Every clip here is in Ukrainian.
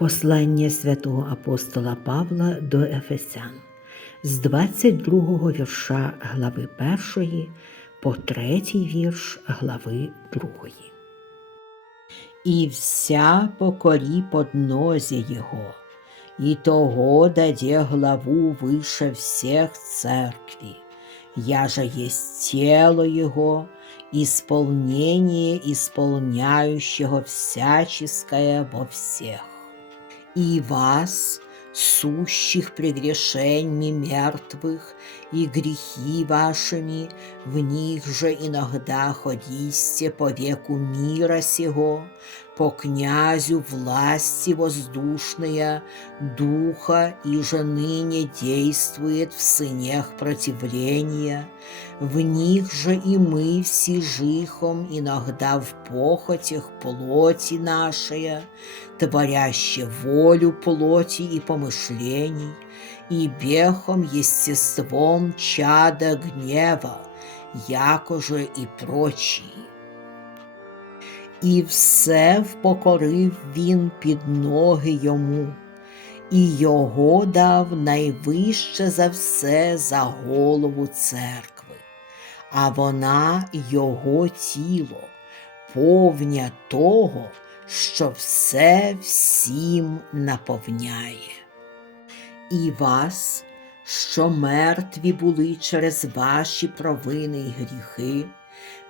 Послання святого апостола Павла до Ефесян з 22 вірша глави 1 по 3 вірш глави 2. І вся покорі поднозі Його, і того даде главу выше всех церкви, я же есть тело Его, исполнение исполняющего всяческое во всех. И вас, сущих прегрешеньми мертвых, и грехи вашими, в них же иногда ходисте по веку мира сего, по князю власти воздушная, духа и же ныне действует в сынях противления, в них же и мы все жихом иногда в похотях плоти нашей, творяще волю плоти и помышлений, и бехом естеством чада гнева, якоже і прочі. І все впокорив він під ноги йому, і його дав найвище за все за голову церкви, а вона його тіло, повня того, що все всім наповняє. І вас, що мертві були через ваші провини й гріхи,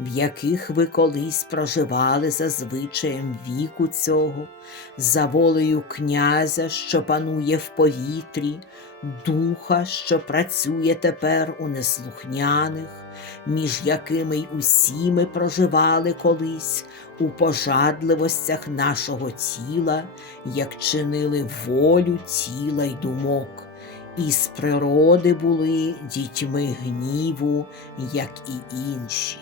в яких ви колись проживали за звичаєм віку цього, за волею князя, що панує в повітрі, духа, що працює тепер у неслухняних, між якими й усі ми проживали колись у пожадливостях нашого тіла, як чинили волю тіла й думок. І з природи були дітьми гніву, як і інші.